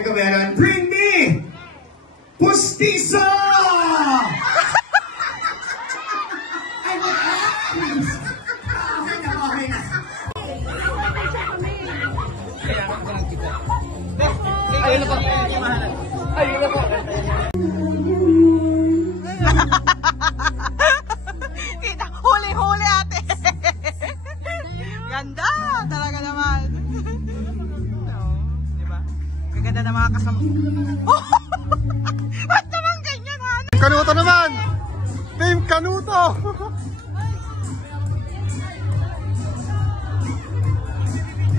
Okay, kameran. Bring me Pustiso! Ayun na po. Ayun na po. Kita, huli-huli ate. Ganda, talaga naman. Diba? Gaganda ng mga kasama. Ba't naman ganyan, ha? Kanuto naman! Team Kanuto!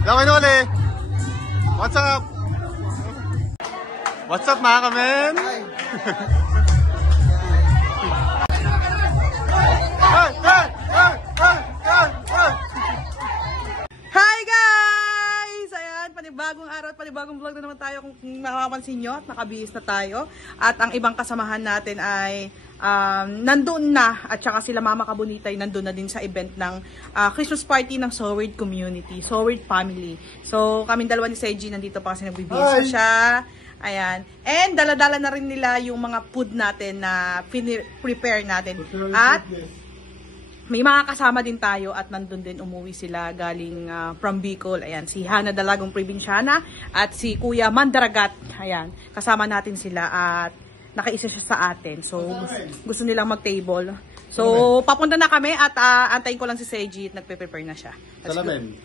Laki nuli! What's up? What's up mga kamen? Hi guys! Ayan, panibagong araw at panibagong vlog na naman tayo kung nakapansin nyo at nakabihis na tayo. At ang ibang kasamahan natin ay nandun na at saka sila Mama Kabunitay nandun na din sa event ng Christmas party ng Soward Community, Soward Family. So kaming dalawa ni Seiji nandito pa kasi nagbibihis na siya. Ayan. And dala-dala na rin nila yung mga food natin na prepare natin. At may mga kasama din tayo at nandun din umuwi sila galing from Bicol. Ayan, si Hana Dalagong Probinsyana at si Kuya Mandaragat. Ayan, kasama natin sila at nakaisa siya sa atin. So, gusto nilang mag-table. So, papunta na kami at antayin ko lang si Seiji at nagpe-prepare na siya.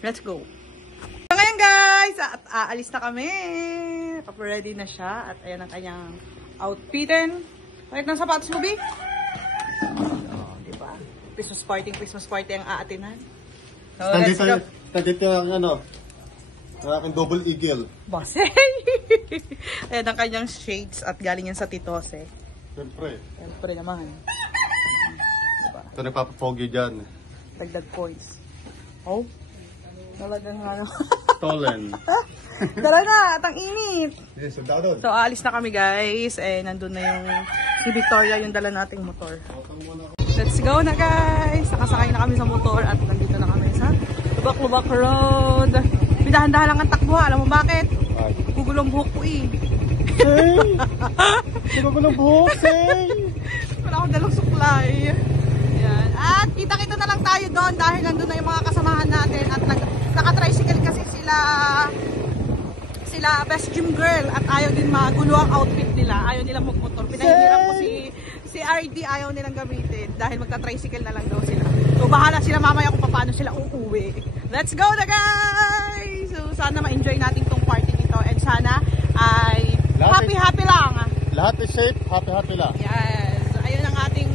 Let's go. So, ngayon guys, at aalis na kami. Ready na siya at ayan ang kanyang outfitin. Palit ng sapatos mo, B? Christmas party ang aatinan. So, Nandito ang aking double eagle. Bossy! Ayan ang kanyang shades at galing yan sa Titose. Siyempre naman. Diba? Ito nagpapapogi dyan. Dagdag points. Oh, talagang Stolen. Tara na, at ang init. Yes, doon. So, aalis na kami guys. Eh, nandun na yung si Victoria, yung dala nating motor. Let's go na guys! Nakasakay na kami sa motor at nandito na kami sa Lubak-Lubak Road. Dahan-dahan lang ang takbo, alam mo bakit? Gugulong buhok ko eh. Say! Gugulong buhok, say! Wala akong dalang suklay. Yan. At kita-kita na lang tayo doon dahil nandun na yung mga kasamahan natin at naka-tricycle kasi sila best gym girl at ayaw din magulo ang outfit nila. Ayaw nilang magmotor. Pinahihirap ko si RD ayaw nilang gamitin dahil magta-tricycle na lang daw sila. So bahala sila mamaya kung paano sila uuwi. Let's go na guys! So sana ma-enjoy natin tong party nito and sana ay happy lang. Lahat is safe, happy lang. Yes. Ayun ang ating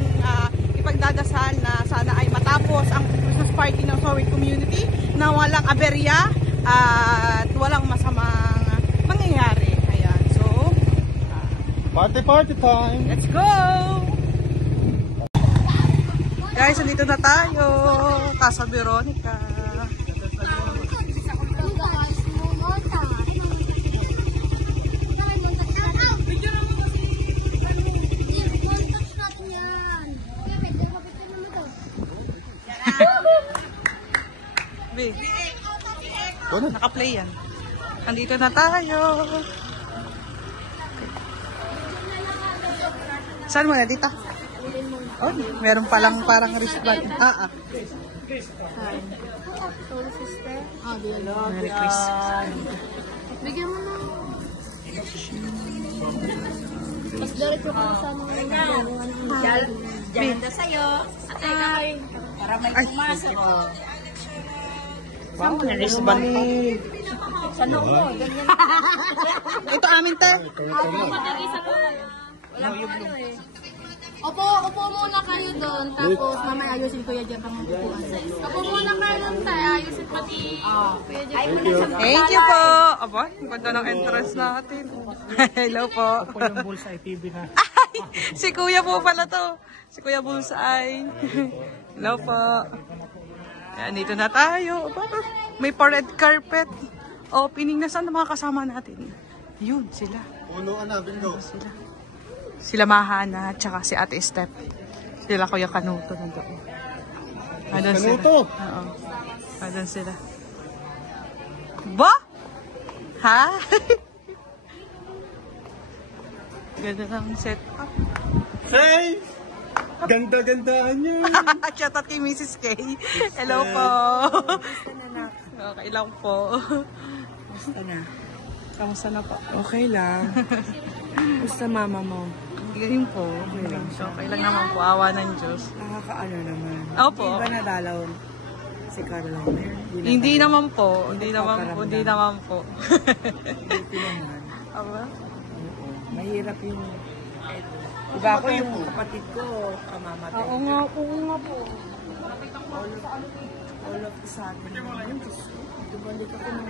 ipagdadasal na sana ay matapos ang Christmas party ng Soward Community na walang aberya at walang masamang mangyayari. Ayan. So, party time! Let's go! Guys, nandito na tayo. Casa Veronica. Naka-play yan. Nandito na tayo. Saan mo na dito? Oh, meron palang parang wristband. Sorry, sister. Merry Christmas. Bigyan mo na. Mas direct ko sa mga Ganda sa'yo. Hi. Para may pumasok. Wow, may wristband pa. Sa noo mo. Ganyan. Ito amin, te. Wala pa kayo eh. Upo muna kayo doon, tapos mamaya ayusin Kuya Jeff ang upuan. Upo muna kayo doon tayo, ayusin pati Kuya Jeff. Thank you po. Aba, ang ganda ng entrance natin. Hello po. Ako yung Bullseye TV na. Ay, si Kuya po pala to. Si Kuya Bullseye. Hello po. Ayan, dito na tayo. Aba, may red carpet. Opening na saan ang mga kasama natin. Yun, sila. Punuan na, bingo. Sila Mahana, tsaka si Ate Step. Sila Kuya Kanuto nandoon. Andun sila. Kanuto? Oo. Andun sila. Ba? Ha? Ganda ng setup. Hey! Ganda-gandaan niya. Shout out kay Mrs. K. Hello po. Okay lang po. Kamusta na? Kamusta na po? Okay lang. Kamusta mama mo? Ganyan po. Okay lang. So, okay lang naman po. Awa ng Diyos. Nakakaano naman. Opo. Hindi ba nadalaw si Caroline? Hindi naman po. Hindi naman po. Hindi naman po. Hindi naman. Aba? Oo. Mahirap yung... Diba ako yung kapatid ko, kamamatay. Oo nga po. Oo nga po. All of sa akin. Ayun, Diyos ko. Dubalik ako ng...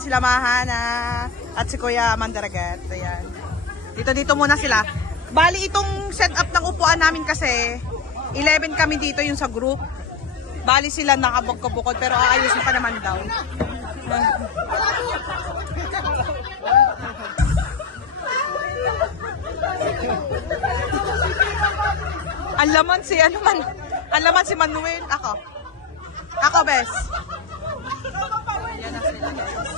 Sila Mahana at si Kuya Mandaragat. Ayan. Dito muna sila. Bali itong setup ng upuan namin kasi 11 kami dito yung sa group. Bali sila nakabukod-bukod pero aayusin pa naman daw. Ang laman si ano man. Ang laman si Manuel. Ako bes. Yan na sila guys.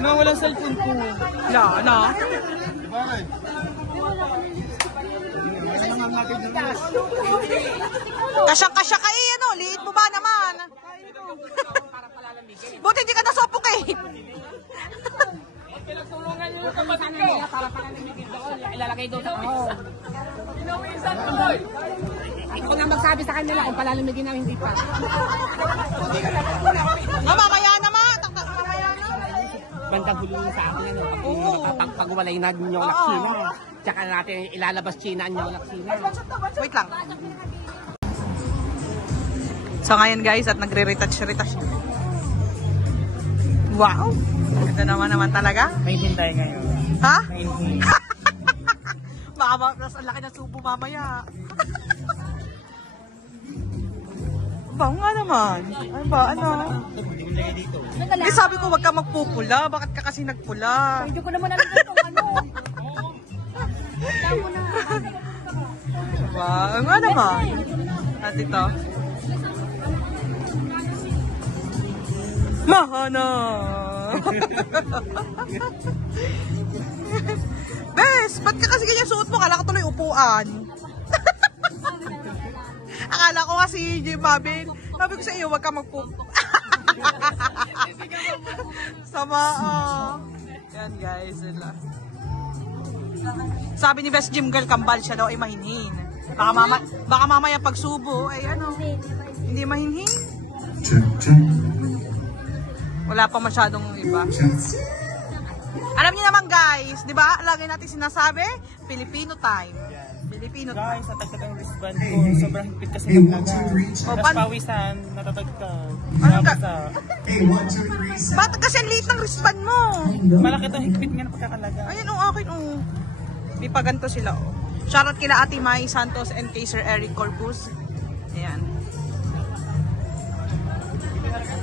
Walang cellphone ko. No. Kasya ka eh, ano? Liit mo ba naman? Buti hindi ka nasuffocate. Pinagtulungan niyo yung kapatid ko. Para palalamigin doon. Ilalagay doon sa ako. Inuwisan ko, boy. Ako na magsabi sa kanila kung palalamigin na hindi pa. Mamaya naman. Mamaya na. Bandang huli sa akin yan. Oo. Pag-walay na yung laksina. Tsaka natin ilalabas China ang yung laksina. Wait lang. So ngayon guys, at nagre-retouch. Wow! Ganda naman talaga. May hintay ngayon. Ha? May hintay. Baka ang laki na subo mamaya. Ba nga naman. Ano ba? Ano? Hindi sabi ko wag ka magpupula. Bakit ka kasi nagpula? Hindi ko naman alam kung ano. Diba? Ano nga naman? At ito. Mahana! Bes, ba't ka kasi ganyan suot mo? Kala ko tuloy upuan. Akala ko kasi J. Babin. Sabi ko sa iyo, wag ka magpupo. Sama. Yan guys, sila. Sabi ni Best Gym Girl, kambal siya daw ay mahinhin. Baka mamaya pagsubo, ay ano, hindi mahinhin. Wala pa masyadong iba. Alam niyo naman guys, di ba? Lagi natin sinasabi, Filipino time. Filipino time. Guys, natagtag ang wristband ko. Sobrang higpit kasi ng laga. Tapos pawisan, natatagtag. Ano ka? Ba't kasi ang liit ng wristband mo? Malaki itong higpit nga na pagkakalaga. Ayun o, akin o. May paganto sila o. Shoutout kila Ate Mai Santos and kay Sir Eric Corpus. Ayan.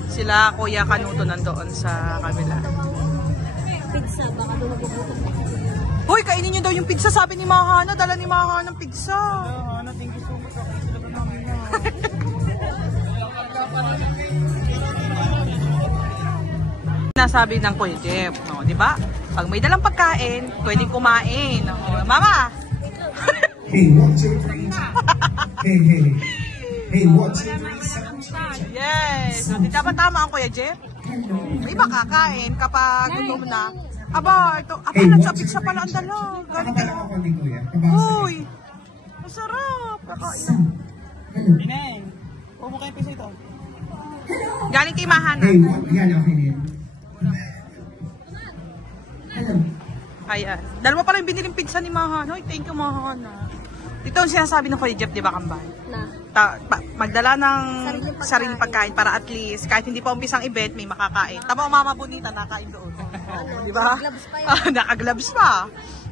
Sila Kuya Kanuto nandoon sa kabila. Pizza, baka doon magugutom. Hoy, kainin nyo daw yung pizza, sabi ni Mahana. Dala ni Mahana ng pizza. Ano, thank you so much. Sila ba namin na? Nasabi ng Kuya Jeff, no, di ba? Pag may dalang pagkain, pwedeng kumain. No? Mama! Hey, 1, 2, 3. Hey, 1, 2, 3. Yes! Di dapat tama ang Kuya Jeff. May iba kakain kapag gutom na. Aba, ito. Aba, nagsapit pala ang dala. Galing kayo. Uy! Masarap. Kakain. Ineng, huwag mo kayo piso ito. Galing kay Mahana. Hey, yan okay na yun. Ayan. Dalawa pala yung biniling pizza ni Mahana. Uy, thank you Mahana. Ito ang sinasabi ng Kuya Jeff, di ba, Kambal? Na. Magdala ng sariling pagkain para at least kahit hindi pa umpisang event, may makakain. Tama, Mama Bonita, nakain doon. Di ba? Naka-gloves pa yun. Naka-gloves pa.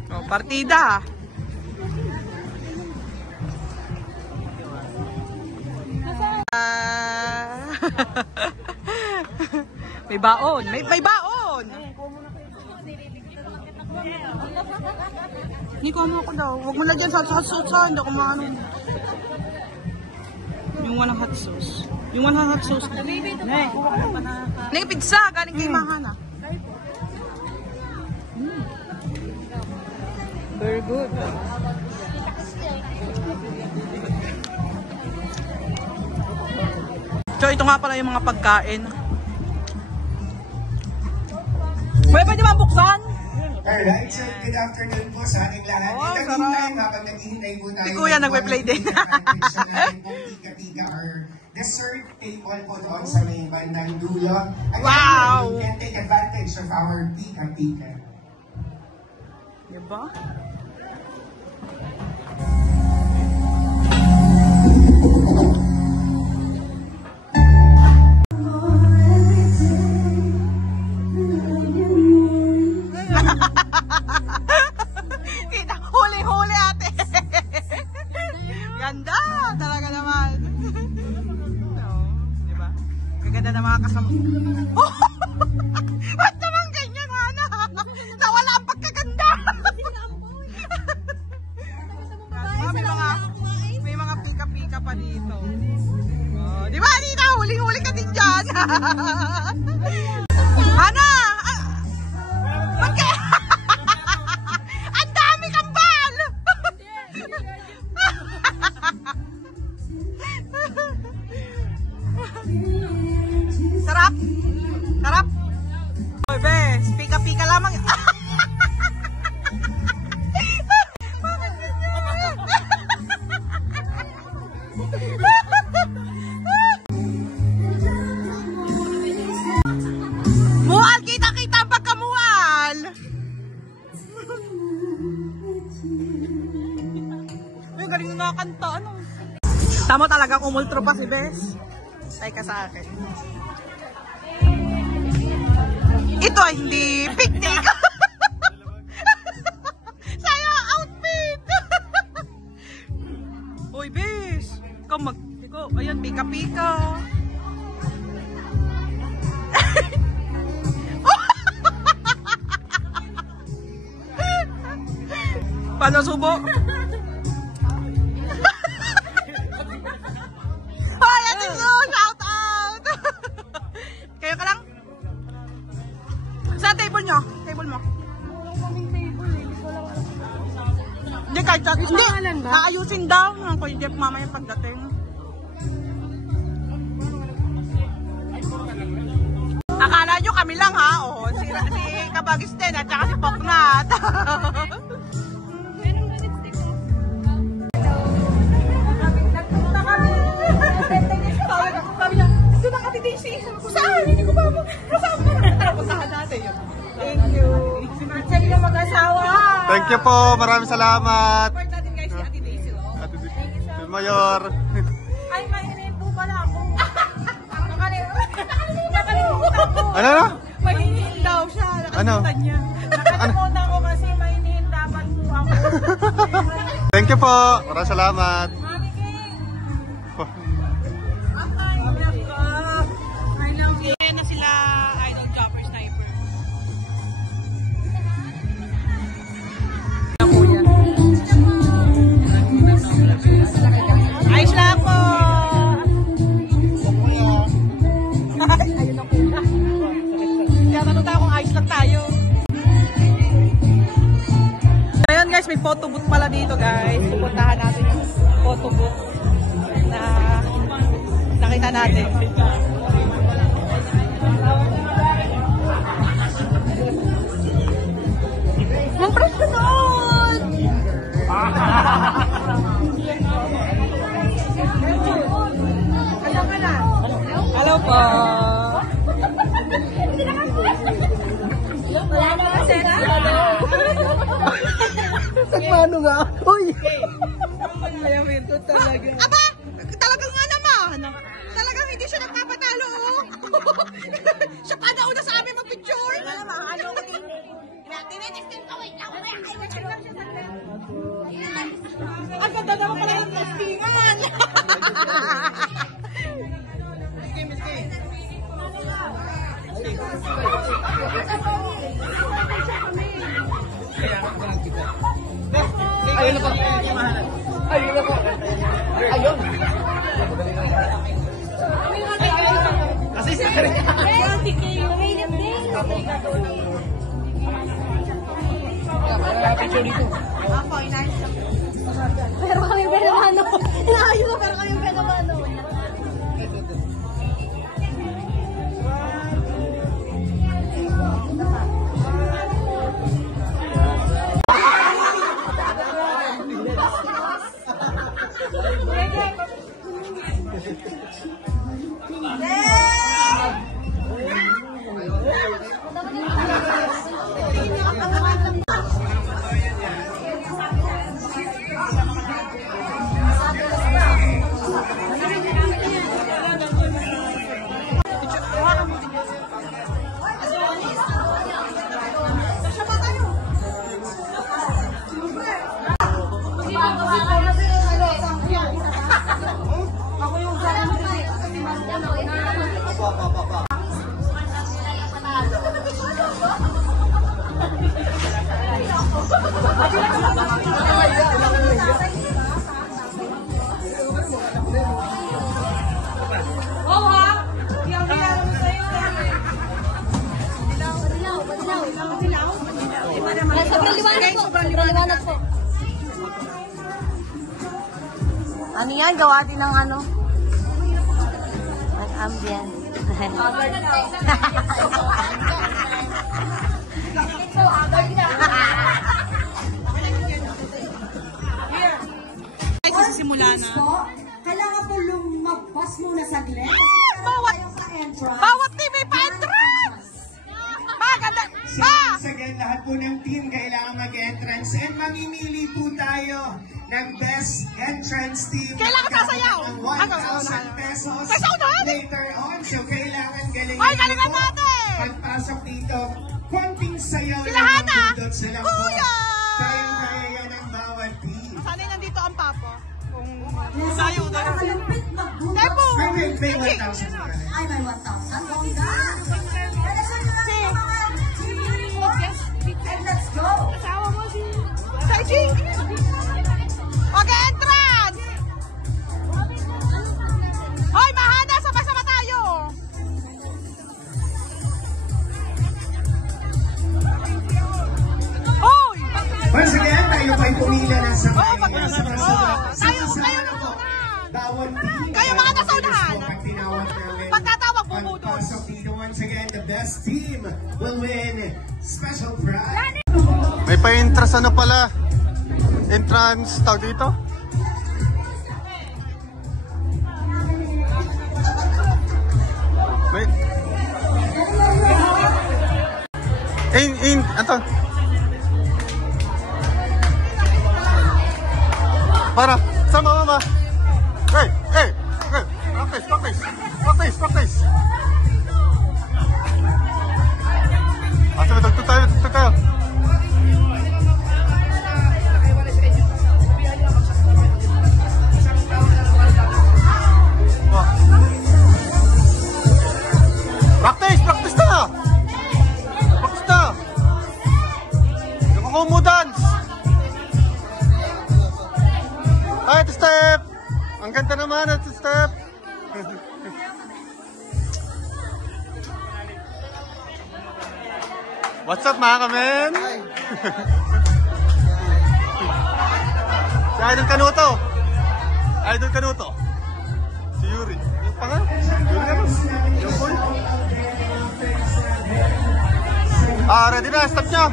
O, partida. May baon. May baon. Hindi ko mo ako daw. Huwag mo lagyan sa hindi ako maano. Yung walang hot sauce. Yung walang hot sauce. Pizza, galing kay Mahana. Very good. So, ito nga pala yung mga pagkain. Pwede ba buksan? Alright, so good afternoon po sa ating lahat. Oh, In the sarap. meantime, habang naghihintay po tayo. Si Kuya nagpe-play din. Tika-tika or dessert table po doon sa may bandang dulo. Again, Wow! you can take advantage of our tika-tika. Diba? Kita, huli-huli ate. Ganda, talaga naman. No, diba? Gaganda ng mga kasama. Oh! Ba't naman ganyan, Hana? Nawala ang pagkaganda. May mga pika-pika pa dito. Oh, di ba, Anita? Huli-huli ka din dyan. Hana! Ba't kaya? Ang dami kang bal! Sarap? Sarap? Oy, bes, pika-pika lamang. Mual, kita-kita ang pagkamual. Ay, galing na nakakanta. Ano? Tama talagang umultro pa si Bes. Ay ka sa akin. Ito ay hindi picnic. Saya outfit. Uy, Bes. Ikaw ayan, pika-pika. Paano subo? Hoy, Ate Su! Shout out! Kayo ka lang? Sa table nyo? Table mo? Hindi, kahit sa... Hindi! Aayusin daw ng Kuya Jeff mamaya pagdating. Akala nyo kami lang ha? O, si Kabagis din at saka si Poknat. Sabi niya, ito na Ate Daisy. Saan? Hindi ko pa mo. Saan mo? Tara, puntahan natin yun. Thank you. Sali ka mag-asawa. Thank you po. Maraming salamat. Support natin guys si Ate Daisy. Ate Daisy. Mayor. Ay, mahihin po pala ako. Nakalimutan ko. Ano na? Mahihin daw siya. Nakalimutan niya. Nakalimutan ko kasi mahihin dapat po ako. Thank you po. Maraming salamat. Ayan na sila, Idol Chopper Sniper. Ayos lang po! Ayun ang kuya. Kaya tanong tayo kung ayos lang tayo. Ayun guys, may photo booth pala dito guys. Pupuntahan natin yung photo booth na nakita natin. Ang presyo doon! Hello po! Wala na kasi na. Paano nga? Uy! Mayamento talaga. Aba! Talagang nga naman! Talagang hindi siya nagpapatalo, oh! Siya pa nauna sa amin mag-picture! Ang ganda naman pala yung postingan! Ayun na po. Ayun na po. Ayun. Pero kami penamano. Inaayos ko pero kami penamano. Sobrang liwanag po. Sobrang liwanag po. Ano yan? Gawa din ng ano? Mag-ambient. Ay, sisimula na. Kailangan po lumabas muna saglit. Bawat team may pa-entrance! Maganda! So, once again, lahat po ng team kailangan mag-entrance and mamimili po tayo ng best entrance team. Kailangan sasayaw! Ang 1,000 pesos later on. So, kailangan galingan Ay, galingan natin! Pagpasok dito, konting sayaw Sila lang Hana! ang pindot sila po. Kuya! Kaya yan ang bawat team. Sana'y nandito ang papa. Kung sayo na. Malapit magbukas. Tepo! May 1,000 Ay, may 1,000. Bongga. And let's go. Saiji! Mag-entrance! Hoy, Mahana! Sama-sama tayo! Hoy! Once again, tayo pa'y pumila ng Oo, sabay. tayo na muna. Bawat team. Kayo mga nasa unahan. Pag tinawag namin. Pagtatawag, bubudol. Pagpasok dito, once again, the best team will win special prize. May pa-entrance ano pala? Entrance tawag dito? Wait. Anto? Para, sama mama. Hey, hey, hey. Practice, practice. Practice, practice. Tugtog tayo. Practice na! Practice na! Nakukumo dance! Ay, ito step! Ang ganda naman, ito step! What's up mga kamen? Si Idol Canuto! Idol Canuto! Si Yuri! Yung panga? Yuri naman! Yung boy! Ready na, stop nyo!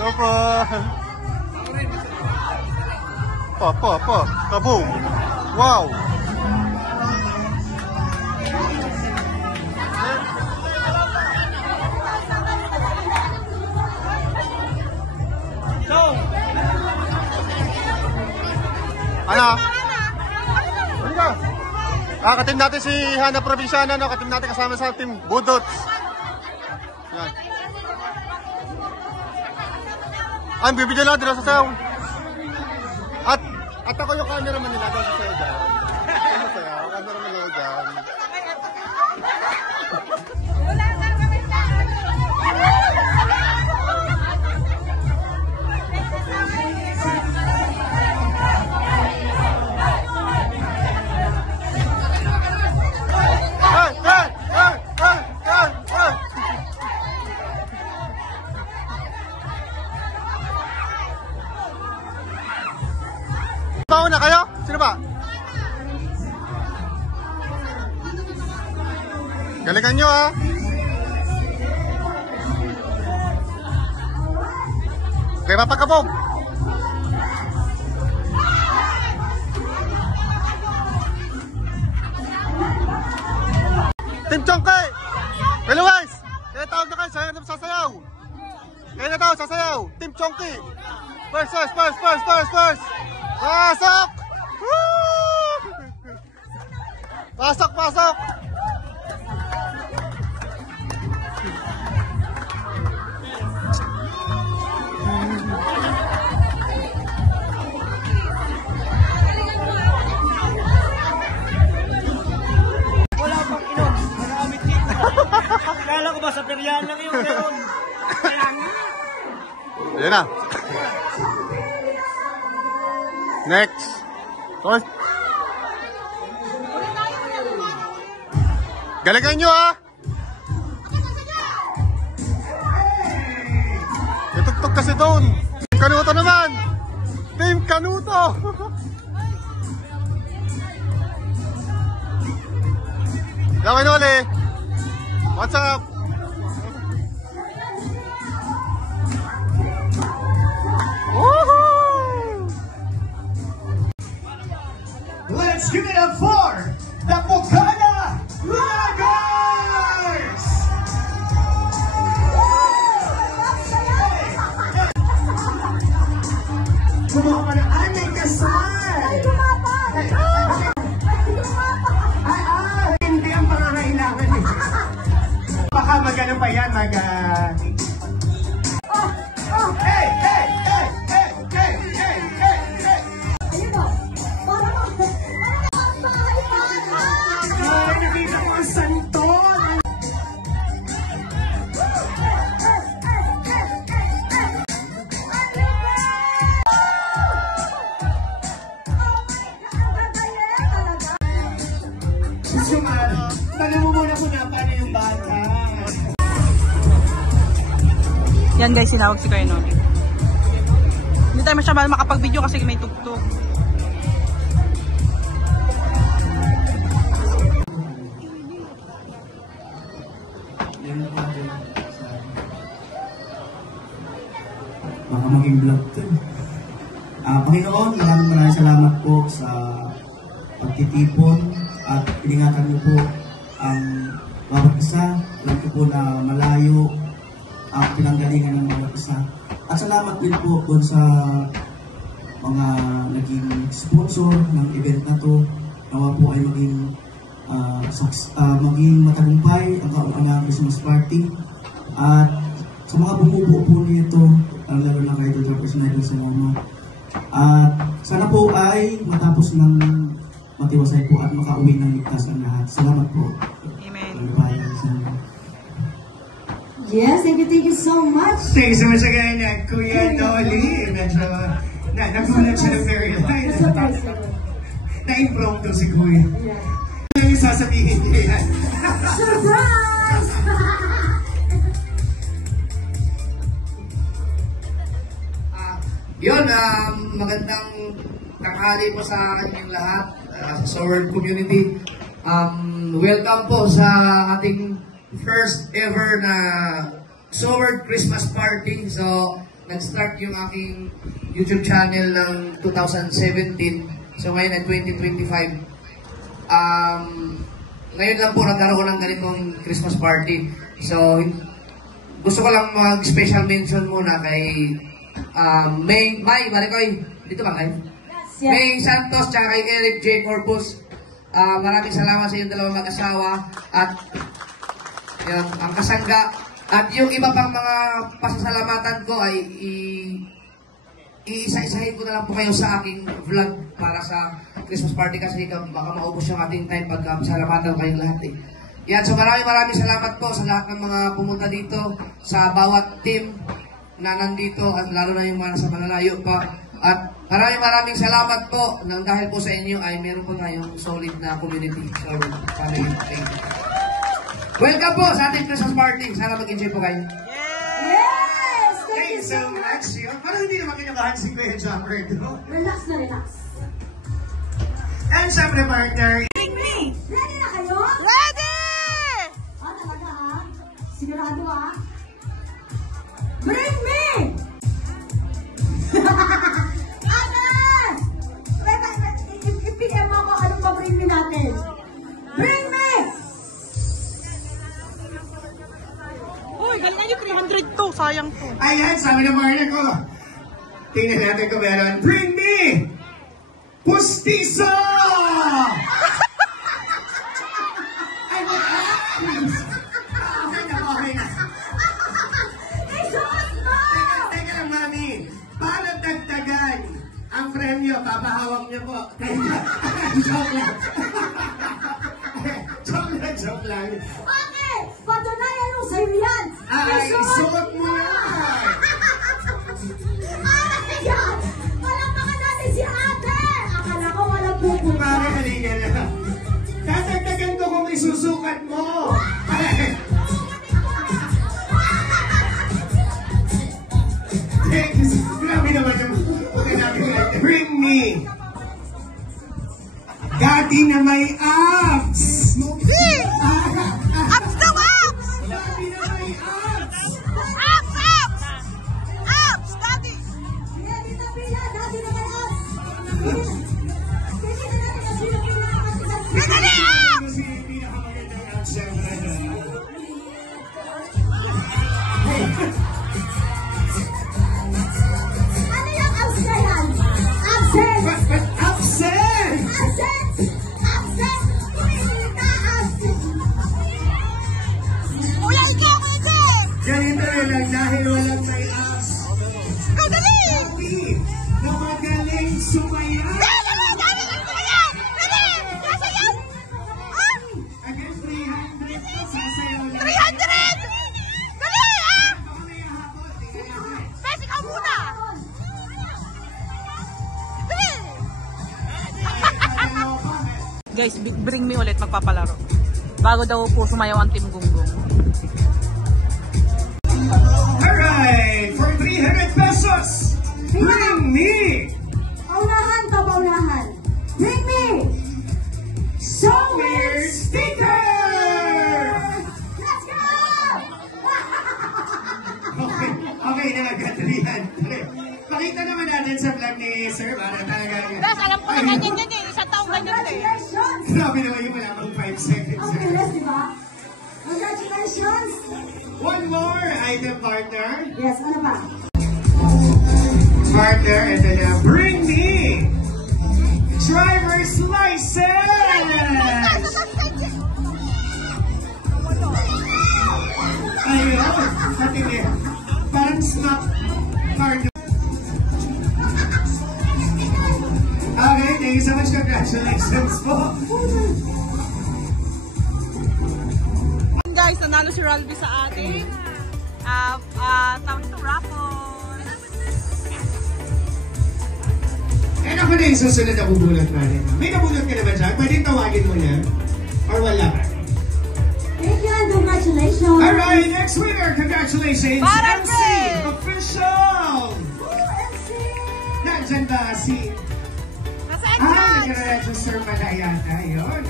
Go po! Kaboom! Wow! Ano? Katim natin si Hana Provinciana, no? Katim natin kasama sa team Budots. Yan. Ay, bibidyo lang dito sa sayaw. At ako yung cameraman nila daw sa sayaw dyan. Ano sayaw? Cameraman nila dyan. Hey! mauna? Kayo? Sino ba? Galingan nyo ha. Okay, mapagkabog. Team Chongke! Otherwise, kaya tawag na kayo, sayo na sasayaw. Kaya na tawag, sasayaw. Team Chongke! First! Pasok! Woo! Pasok! Kala ko ba sa peryan lang yun? Ayan na. Next. First. Galingan nyo ha. Itugtog kasi doon. Team Kanuto naman. Team Kanuto. Lawin ulit. What's up? Woohoo! Let's give it up for the Bukana Laggers! Gumawa ka ng anay kasal! Hindi ang pangangailangan eh. Baka magano pa yan, Hey! Ay, nakita ko ang santol! Sumal, tanong mo muna kung paano yung bata. Yan guys, sinawag si Kuya Noli. Hindi tayo masyadong makapag-video kasi may tugtog. Baka maging vlog to. Panginoon, maraming salamat po sa pagtitipon at iningatan niyo po ang bawat isa. Alam ko po na malayo ang pinanggalingan ng bawat isa. At salamat din po doon sa mga naging sponsor ng event na to. Nawa po ay maging matagumpay ang kaunang Christmas party. At sa mga bumubuo po nito, lalo na kayo Dr. Personal, salamat. At sana po ay matapos ng matiwasay po at makauwi ng ligtas ang lahat. Salamat po. Amen. Yes, thank you so much. Thank you so much again, Kuya Noli. Medyo, nagulat siya ng very line. Na-impromptu si Kuya. Ano yung sasabihin niya yan? Surprise! Yun, magandang tanghali po sa kanyang lahat, sa World Community. Welcome po sa ating first ever na Sword Christmas Party. So, nag-start yung aking YouTube channel ng 2017. So, ngayon ay 2025. Ngayon lang po nagkaroon ko ng ganitong Christmas party. So, gusto ko lang mag-special mention muna kay May Maricoy. Dito ba kayo? Yes, yes. May Santos at kay Eric J. Corpus. Maraming salamat sa inyong dalawang mag-asawa at yun, ang kasangga. At yung iba pang mga pasasalamatan ko ay iisa-isahin ko na lang po kayo sa aking vlog para sa Christmas party kasi baka maubos yung ating time pag pasalamatan kayong lahat eh. Yan, so maraming salamat po sa lahat ng mga pumunta dito, sa bawat team na nandito at lalo na yung mga sa malalayo pa. At maraming salamat po nang dahil po sa inyo ay meron po tayong solid na community. So, thank you. Welcome po sa ating Christmas party. Sana mag-enjoy po kayo. Yes! Thank you so much. Parang hindi naman kinabahan si Kuya Jumper, no? Relax na relax. And syempre, partner, Ready na kayo? Ready! Talaga ha? Sigurado ha? Bring me! I-PM mo ako anong pa-bring me natin. Bring me! Uy, galingan yung 300 to. Sayang to. ayan, sabi ng partner ko. Tingnan natin kung meron. Bring me! Pustiso! Ay, okay na. Teka lang, mami. Para dagdagan ang premyo, papahawak niyo po. Joke lang. Joke lang. Okay! Patunayan mo sa'yo yan! Ay, isuot mo na! Ay, yan! Palakpakan natin si ate! Akala ko walang pupunta. Pare, halika na. Tatagdagan ko kung isusukat mo. Ay. Grabe naman yung bring me. Gati na may abs. Abs daw, abs! Gati na may abs. Abs, abs! Abs, daddy! Ready na pila, dati na kayo! Pwede na natin kasi na pila kasi sa Dali, abs! Kasi yung pinakamagandang abs, syempre. Ano yung abs na yan? Absent! But absent! Absent! Absent! Absent! Kuya, ikaw, ikaw! Ganito lang dahil walang may abs. Ikaw, dali! Gati na magaling sumayaw. Dali! Dali! Dali! Dali! Sasayaw! Ah! Again, 300. Sasayaw lang. 300! Dali! Ah! Bes, ikaw muna! Dali! Guys, bring me ulit magpapalaro. Bago daw po sumayaw ang Team Gunggong. Alright, for 300 pesos, bring me Paunahan ka, paunahan! Bring me! Somewhere sticker! Let's go! Okay na nagkatalihan. Pakita naman natin sa vlog ni Sir para talaga. Bes, alam ko na ganyan yan eh. Isang taong ganyan eh. Congratulations! Grabe naman yung wala pang 5 seconds. Ang bilis, di ba? Congratulations! One more item, partner. Yes, ano pa? Partner, and then bring me driver's license! Ayun, patingin. Parang snap card. Okay, thank you so much. Congratulations po. Guys, nanalo si Ralby sa ating tawag ito, raffle. Eh, ako na yung susunod na bubulot natin. May nabulot ka naman dyan? Pwede tawagin mo na? Or wala? Thank you and congratulations! Alright, next winner. Congratulations, Para MC Fred! Official! MC! Nandyan ba si... Nasa Ah, entrance! nag-register pala yata. Yun.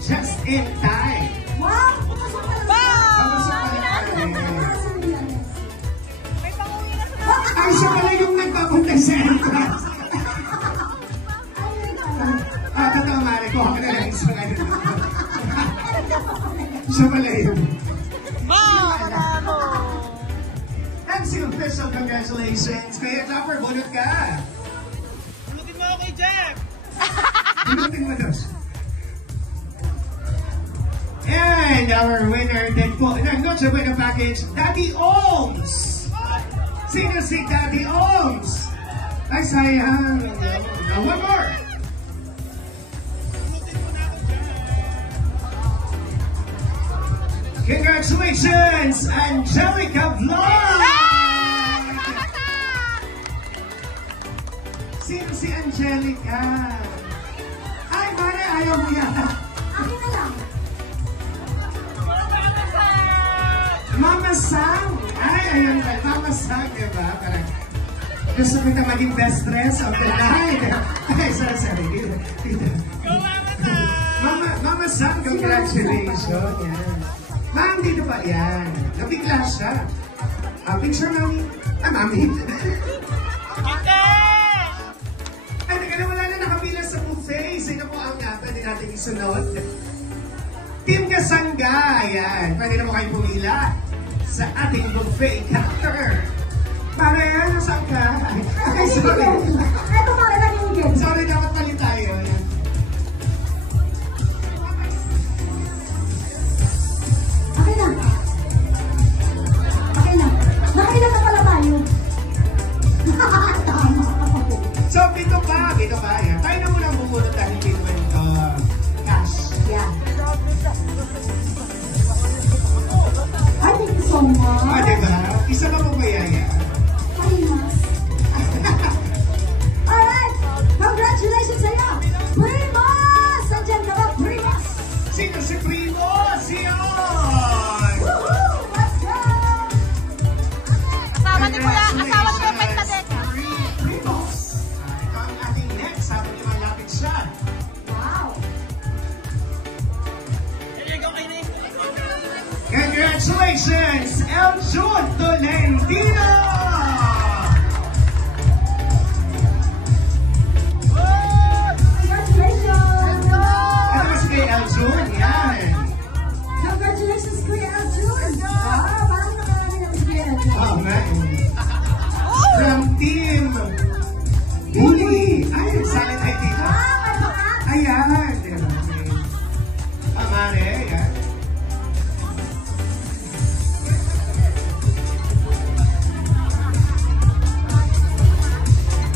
Just in time. Wow! Pumasok ka lang! Kamusta pala tayo? May panguwi na sa Ay, siya pala yung nagpapunta sa entrance. Totoo, Mare. Kuha ka na lang isa ngayon. Siya pala yun. Wow! Manalo! MC Official, congratulations. Kaya Clapper, bunot ka. Bunutin mo ako kay Jeff! Bunutin mo daw siya. And our winner din po ng Noche Buena Package, Daddy Ohms. Sino si Daddy Ohms? Ay, sayang. Now, one more. Congratulations, Angelica Vlog! Sino si Angelica? Ay, Mare, ayaw mo yan. Akin na lang. Mama Sang! Ay, ayun ba? Mama Sang, diba? Parang, Gusto ko na maging best dress of the night. Ay, sorry. Mama San, congratulations. Yan. Ma'am, dito pa yan. Nabigla siya. Picture mami. Mami. Ay, wala na nakapila sa buffet. Sino po ang pwede natin isunod? Team Kasangga. Yan. Pwede na mo kayo pumila sa ating buffet counter. Para yan, saan ka? Ay, sorry. Ito para lang yung game. Sorry, dapat pali tayo. Yan. Okay na. Nakailan na pala tayo. So, dito pa. Yan. Tayo na muna bubunod dahil dito ito. Cash. Yeah. I thank you so much. Diba? Isa pa po mayaya. Alright! Congratulations sa'yo! Primos! Nandiyan ka ba, Primos? Sino si Primos? Yun! Woohoo! Let's go! Asawa ni Kuya Pagkadet. Primos! Ito ang ating next. Sabi niyo malapit siya. Wow! Congratulations! Eljun Tolentino! Eljun, yan. Congratulations, Kuya Eljun! Parang nakarami natin si Kuya Eljun. Oh, man. From Team Bully. Ay, excited tayo dito. Ayan. Amare, ayan.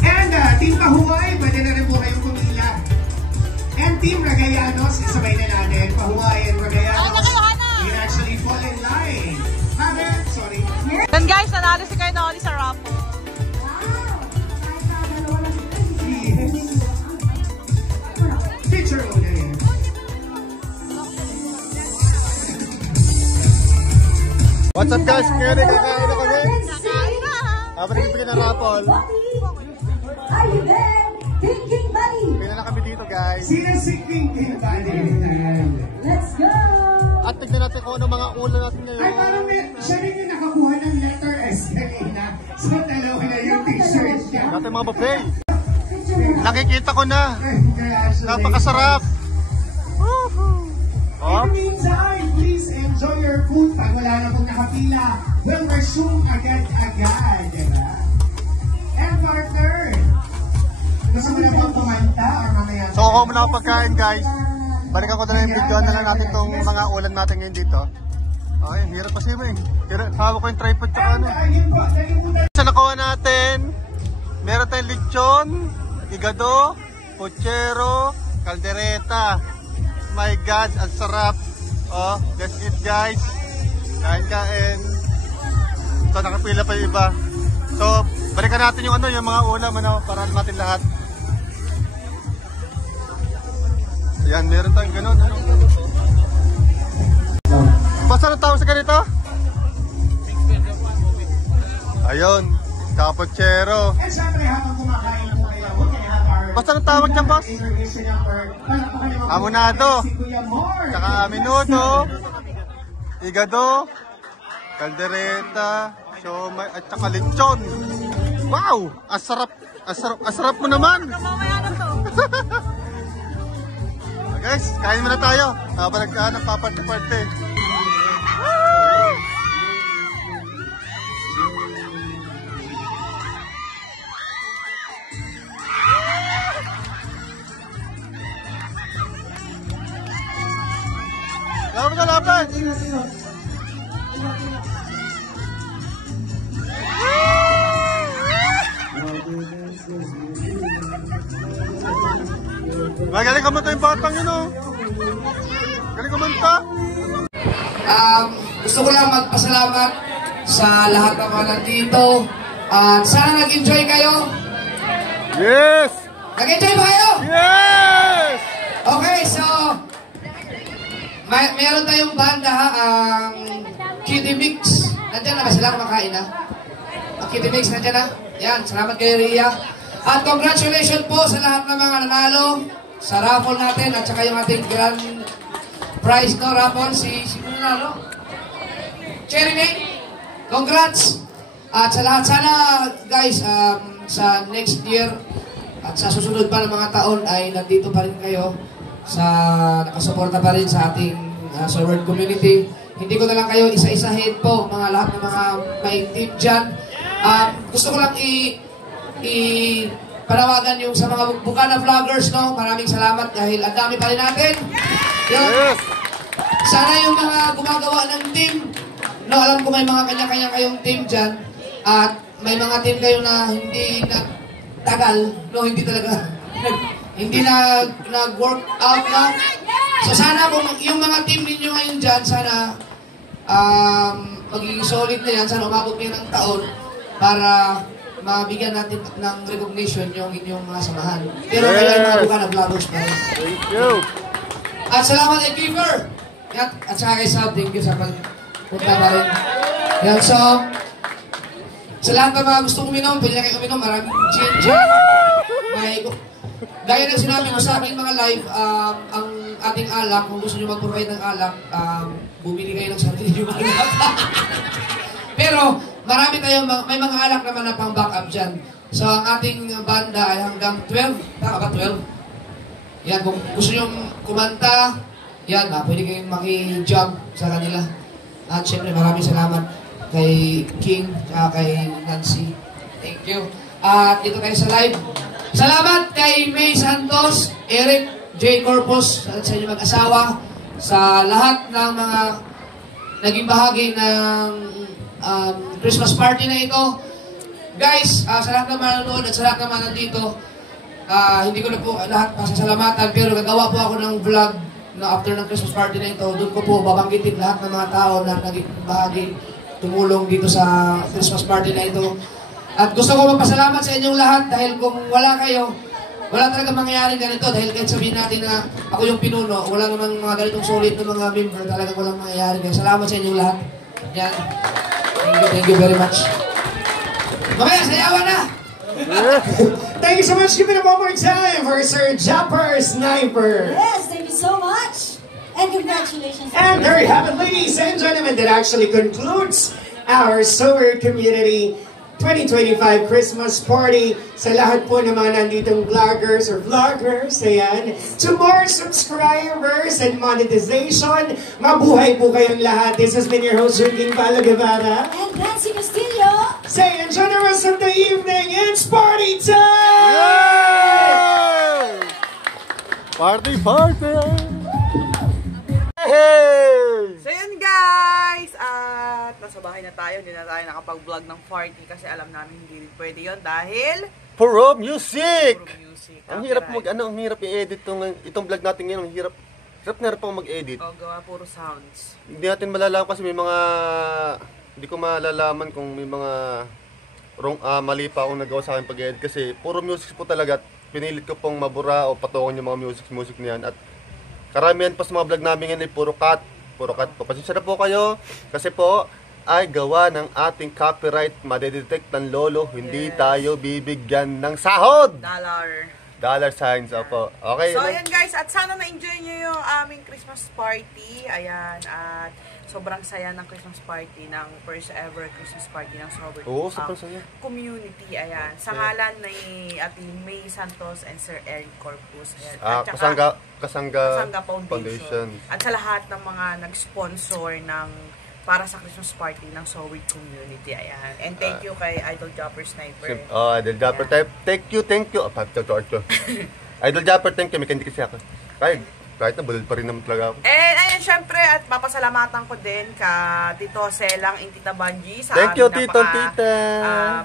And Team Pahuay, pwede na rin po kayong pumila. And Team Ragayanos, isabay na natin. Pahuay and Ragayanos. You can actually fall in line. Sorry. Then guys, nanalo si Kuya Noli sa raffle. Picture muna yan. What's up guys? Ngayon ay kakain na kami. Habang nagpipigil ng rapol. Are you there? Thinking buddy! Pina na kami dito guys. Sino si Thinking Buddy? Let's go! At tignan natin kung ano mga ulan natin ngayon. Ay, parang siya rin yung nakakuha ng letter S kanina. So, dalawa na yung t-shirt niya. Natin mga buffet. Nakikita ko na. Napakasarap. In the meantime, please enjoy your food. Pag wala na pong nakapila, we'll resume agad-agad. Diba? And partner, gusto mo na bang kumanta or mamaya? So ako muna ako pagkain guys. Balikan ko na lang yung video na lang natin itong mga ulan natin ngayon dito. Okay, hirap kasi mo eh. Hawak ko yung tripod tsaka ano. Sa nakuha natin, meron tayong lechon, igado, puchero, kaldereta. My God, ang sarap. Oh, let's eat guys. Kain-kain. So nakapila pa yung iba. So, balikan natin yung yung mga ulam para natin lahat. Yan, meron tayong ganun. Basta ang tawag sa ganito? Ayun, kapuchero. And syempre, habang kumakain po kayo, we can have our Basta ang tawag dyan, boss? Amunado. Tsaka minuto. Igado. Kaldereta. Siomay at saka lechon. Wow! Asarap! Asarap mo naman! Guys, kain muna tayo. Habang nagkahanap paparte-parte. Lapit ka, lapit! Magaling kumanta yung batang yun, oh. Galing kumanta. Gusto ko lang magpasalamat sa lahat ng mga nandito. Sana nag-enjoy kayo. Yes! Nag-enjoy ba kayo? Yes! Okay, so meron tayong banda ang Kitty Mix. Nandiyan na ba sila kumakain na? Ang Kitty Mix, nandiyan na? Yan, salamat kay Rhea. At congratulations po sa lahat ng mga nanalo sa raffle natin at saka yung ating grand prize no raffle. Si nanalo? Cherry May. Congrats! At sa lahat, sana guys, sa next year at sa susunod pa ng mga taon ay nandito pa rin kayo sa nakasuporta pa rin sa ating Soulworld community. Hindi ko na lang kayo isa-isahin po mga lahat ng mga may team dyan. Gusto ko lang panawagan yung sa mga Bukana vloggers, no? Maraming salamat dahil ang dami pa rin natin. Yes. Sana yung mga gumagawa ng team, no, alam ko may mga kanya-kanya kayong team dyan at may mga team kayo na hindi nagtagal, no, hindi talaga hindi nag-work out na. So sana kung yung mga team ninyo ngayon dyan, sana magiging solid na yan, sana umabot kayo ng taon para mabigyan natin ng recognition yung inyong mga samahan. Pero kayo ay mga Bukana vloggers pa rin. Thank you! At salamat kay Kiefer! At saka kay Sab, thank you sa pagpunta pa rin. Yan, so, sa lahat ng mga gustong uminom, pwede na kayo uminom, maraming gin. Gaya na sinabi ko sa aking mga live, ang ating alak, kung gusto nyo mag-provide ng alak, bumili kayo ng sarili nyo alak. Pero, marami tayong, may mga alak naman na pang backup dyan. So, ang ating banda ay hanggang 12. Tama ba 12? Yan, kung gusto nyo kumanta, yan, pwede kayong maki-jump sa kanila. At syempre, maraming salamat kay King, kay Nancy. Thank you. At dito tayo sa live. Salamat kay May Santos, Eric J. Corpus, sa inyong mag-asawa, sa lahat ng mga naging bahagi ng Christmas party na ito. Guys, sa lahat ng manonood at sa lahat ng mga nandito, hindi ko na po lahat pasasalamatan, pero gagawa po ako ng vlog na after ng Christmas party na ito. Doon ko po babanggitin lahat ng mga tao na naging bahagi, tumulong dito sa Christmas party na ito. At gusto ko magpasalamat sa inyong lahat dahil kung wala kayo, wala talaga mangyayaring ganito. Dahil kahit sabihin natin na ako yung pinuno, wala namang mga ganitong solid na mga member, talagang walang mangyayaring ganito. Salamat sa inyong lahat. Yan. Thank you very much. Mamaya, sayawan na! Thank you so much. Give it up one more time for Sir Japper Sniper. Yes, thank you so much. And congratulations. And there you have it, ladies and gentlemen. That actually concludes our Soulworld Community 2025 Christmas Party. Sa lahat po ng mga nanditong vloggers or vloggers, ayan. To more subscribers and monetization, mabuhay po kayong lahat. This has been your host, King Palo Guevara. And Nancy Castillo. Say, enjoy the rest of the evening. It's party time! Yay! Party, party! Hey! So yun guys, at nasa bahay na tayo, hindi na tayo nakapag-vlog ng party kasi alam namin hindi pwede yun dahil Puro music! puro music. Ang hirap ang hirap i-edit itong vlog natin ngayon, ang hirap na hirap pang mag-edit. O, gawa puro sounds. Hindi natin malalaman kasi may mga, hindi ko malalaman kung may mga mali pa akong nagawa sa akin pag-edit kasi puro music po talaga at pinilit ko pong mabura o patungan yung mga music na yan at karamihan pa sa mga vlog namin ngayon ay puro cut po. Pasensya na po kayo kasi po ay gawa ng ating copyright, madedetect ng lolo, hindi tayo bibigyan ng sahod! Dollar signs, opo. Okay. So ayan guys, at sana na-enjoy nyo yung aming Christmas party. Ayan, at sobrang saya ng Christmas party, ng first ever Christmas party ng Soulworld community. Ayan, sa ngalan ni Ate May Santos and Sir Eric Corpus. Ayan. At Kasangga Foundation. At sa lahat ng mga nag-sponsor ng para sa Christmas party ng Soulworld community. Ayan. And thank you kay Idol Japper Sniper. Idol Japper, thank you. Idol Japper, thank you. May kandi kasi ako. Kahit na bulil pa rin naman talaga ako. And ayan, syempre, at papasalamatan ko din ka Tito Selang and Tita Banji sa thank you, Tito, Tita.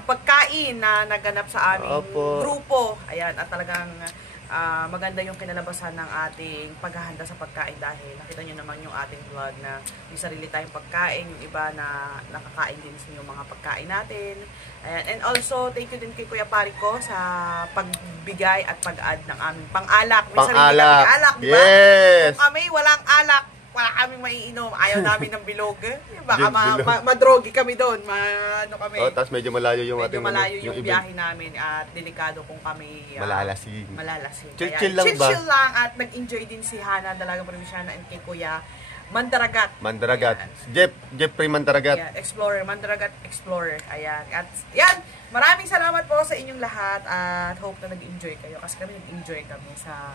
Pagkain na naganap sa aming grupo. Ayan, at talagang maganda yung kinalabasan ng ating paghahanda sa pagkain dahil nakita nyo naman yung ating vlog na may sarili tayong pagkain, yung iba na nakakain din sa yung mga pagkain natin. Ayan. And also, thank you din kay Kuya Parico sa pagbigay at pag-add ng aming pang-alak. May sarili kami alak, diba? Yes! Kung kami walang alak, wala kaming maiinom. Ayaw namin ng bilog. Baka madrogi kami doon. Ano kami. Oh, tapos medyo malayo yung medyo ating malayo yung event. biyahe namin at delikado kung kami malalasing. Chill lang ba? Chill lang at nag-enjoy din si Hana, Dalagang Probinsyana, and kay Kuya Mandaragat. Jeffrey Mandaragat. Yeah, Explorer, Mandaragat Explorer. Ayan. At yan, maraming salamat po sa inyong lahat at hope na nag-enjoy kayo kasi kami nag-enjoy kami sa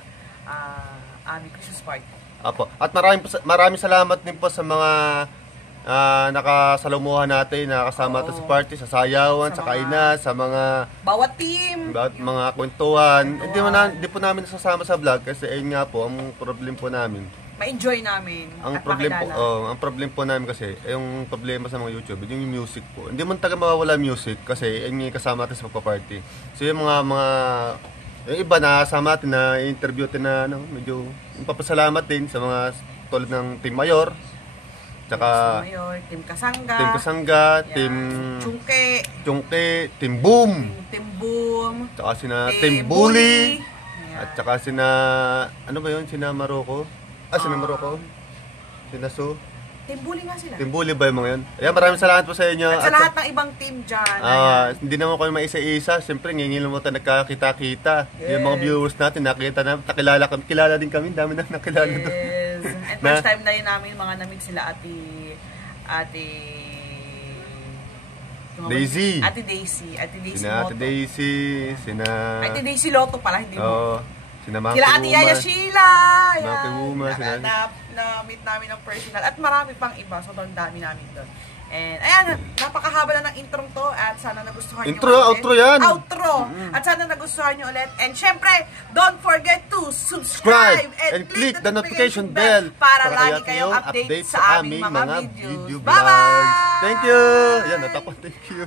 aming Christmas party. Apo. At maraming salamat din po sa mga nakasalamuhan natin, nakasama natin sa party, sa sayawan, sa kainan, sa mga bawat team, mga kwentuhan. Hindi po namin nasasama sa vlog kasi ayun nga po, ang problem po namin. Ma-enjoy namin Ang problem po namin kasi, yung problema sa mga YouTube, yung music po. Hindi man taga mawawala music kasi yun yung kasama natin sa pagpa-party. So yung yung iba na kasama natin na interview natin na medyo papasalamat din sa mga tulad ng Team Mayor, tsaka Team Kasangga, Team Chungke, Team Boom, tsaka Team Bully, at tsaka sina Maroko. Sina Maroko? Sina Su? Team Bully nga sila. Team Bully ba yung mga yun? Ayan, maraming salamat po sa inyo. At sa lahat ng ibang team dyan. Hindi naman kayo maisa-isa. Siyempre, ngingin mo tayo nagkakita-kita. Yes. Yung mga viewers natin, kilala din kami. Dami na nakilala doon. Yes. And first time na yun namin mga namig sila Ate Daisy. Ate Daisy Lotto pala, hindi mo. Kila Ate Yaya Sheila. Na-meet namin ng personal. At marami pang iba. Sobrang dami namin doon. And ayan, napakahaba na ng intro to. At sana nagustuhan nyo ulit. Outro yan. Outro. At sana nagustuhan nyo ulit. And syempre, don't forget to subscribe and click the notification bell para lagi kayong update sa aming mga video. Bye-bye! Thank you! Ayan, natapos. Thank you.